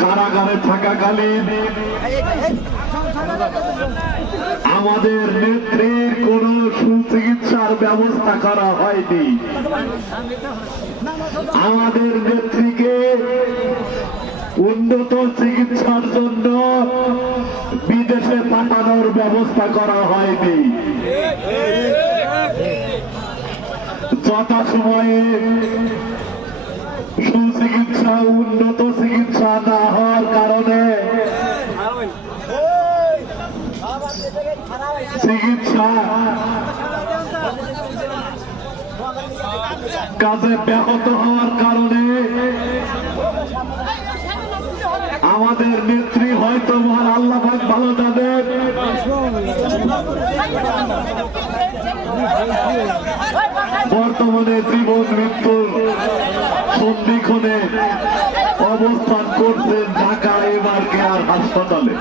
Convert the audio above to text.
কারাগারে থাকাকালীন আমাদের নেত্রীর কোন সুচিকিৎসার ব্যবস্থা করা হয়নি। আমাদের নেত্রীকে উন্নত চিকিৎসার জন্য বিদেশে পাঠানোর ব্যবস্থা করা হয়নি। যথাসময়ে সুচিকিৎসা উন্নত চিকিৎসা না হওয়ার কারণে চিকিৎসা কাজে ব্যাহত হওয়ার কারণে আমাদের নেত্রী হয়তো মহান আল্লাহ পাক ভালো জানেন বর্তমানে জীবন মৃত্যুর সন্ধিক্ষণে অবস্থান করছেন ঢাকা এমআর কেয়ার হাসপাতালে।